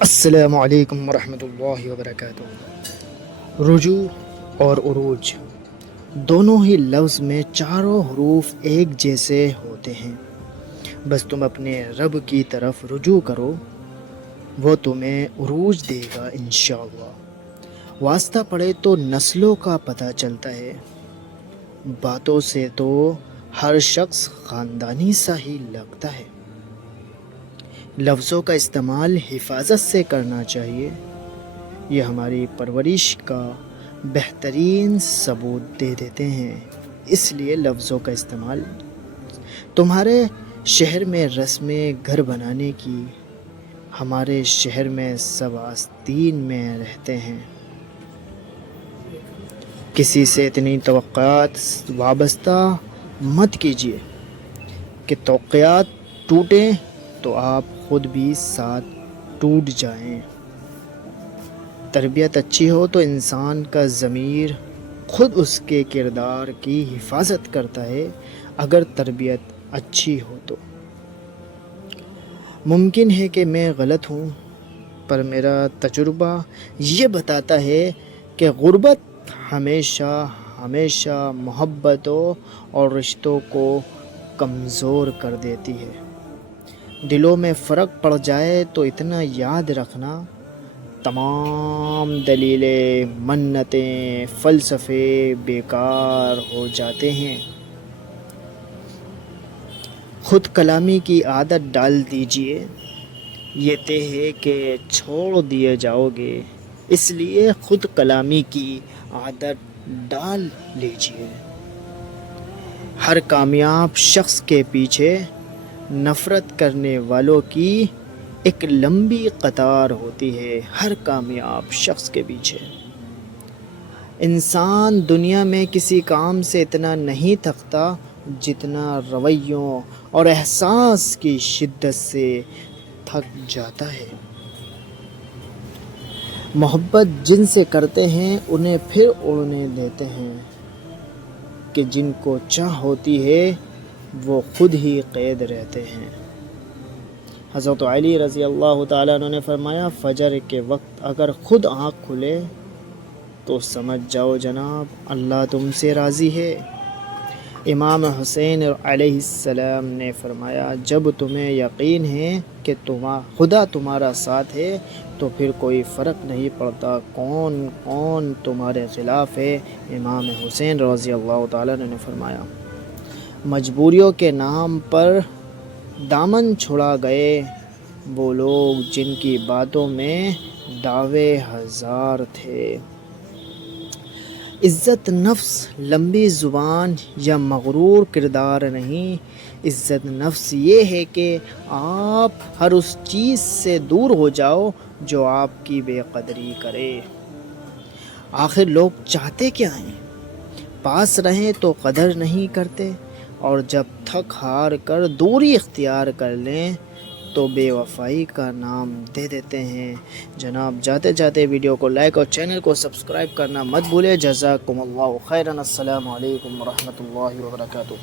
السلام علیکم ورحمۃ اللہ وبرکاتہ۔ رجوع اور عروج دونوں ہی لفظ میں چاروں حروف ایک جیسے ہوتے ہیں، بس تم اپنے رب کی طرف رجوع کرو، وہ تمہیں عروج دے گا انشاءاللہ۔ واسطہ پڑے تو نسلوں کا پتہ چلتا ہے، باتوں سے تو ہر شخص خاندانی سا ہی لگتا ہے۔ لفظوں کا استعمال حفاظت سے کرنا چاہیے، یہ ہماری پرورش کا بہترین ثبوت دے دیتے ہیں۔ اس لیے لفظوں کا استعمال تمہارے شہر میں رسم گھر بنانے کی، ہمارے شہر میں سب آستین میں رہتے ہیں۔ کسی سے اتنی توقعات وابستہ مت کیجیے کہ توقعات ٹوٹیں تو آپ خود بھی ساتھ ٹوٹ جائیں۔ تربیت اچھی ہو تو انسان کا ضمیر خود اس کے کردار کی حفاظت کرتا ہے۔ اگر تربیت اچھی ہو تو ممکن ہے کہ میں غلط ہوں، پر میرا تجربہ یہ بتاتا ہے کہ غربت ہمیشہ محبتوں اور رشتوں کو کمزور کر دیتی ہے۔ دلوں میں فرق پڑ جائے تو اتنا یاد رکھنا، تمام دلیلیں، منتیں، فلسفے بیکار ہو جاتے ہیں۔ خود کلامی کی عادت ڈال دیجیے، یہ طے ہے کہ چھوڑ دیے جاؤ گے، اس لیے خود کلامی کی عادت ڈال لیجیے۔ ہر کامیاب شخص کے پیچھے نفرت کرنے والوں کی ایک لمبی قطار ہوتی ہے۔ ہر کامیاب شخص کے پیچھے انسان دنیا میں کسی کام سے اتنا نہیں تھکتا جتنا رویوں اور احساس کی شدت سے تھک جاتا ہے۔ محبت جن سے کرتے ہیں انہیں پھر اڑنے دیتے ہیں، کہ جن کو چاہ ہوتی ہے وہ خود ہی قید رہتے ہیں۔ حضرت علی رضی اللہ تعالیٰ عنہ نے فرمایا، فجر کے وقت اگر خود آنکھ کھلے تو سمجھ جاؤ جناب اللہ تم سے راضی ہے۔ امام حسین علیہ السلام نے فرمایا، جب تمہیں یقین ہے کہ خدا تمہارا ساتھ ہے تو پھر کوئی فرق نہیں پڑتا کون تمہارے خلاف ہے۔ امام حسین رضی اللہ تعالیٰ عنہ نے فرمایا، مجبوریوں کے نام پر دامن چھڑا گئے وہ لوگ جن کی باتوں میں دعوے ہزار تھے۔ عزت نفس لمبی زبان یا مغرور کردار نہیں، عزت نفس یہ ہے کہ آپ ہر اس چیز سے دور ہو جاؤ جو آپ کی بے قدری کرے۔ آخر لوگ چاہتے کیا ہیں؟ پاس رہیں تو قدر نہیں کرتے، اور جب تھک ہار کر دوری اختیار کر لیں تو بے وفائی کا نام دے دیتے ہیں۔ جناب جاتے جاتے ویڈیو کو لائک اور چینل کو سبسکرائب کرنا مت بھولے۔ جزاکم اللہ خیرا۔ السلام علیکم ورحمۃ اللہ وبرکاتہ۔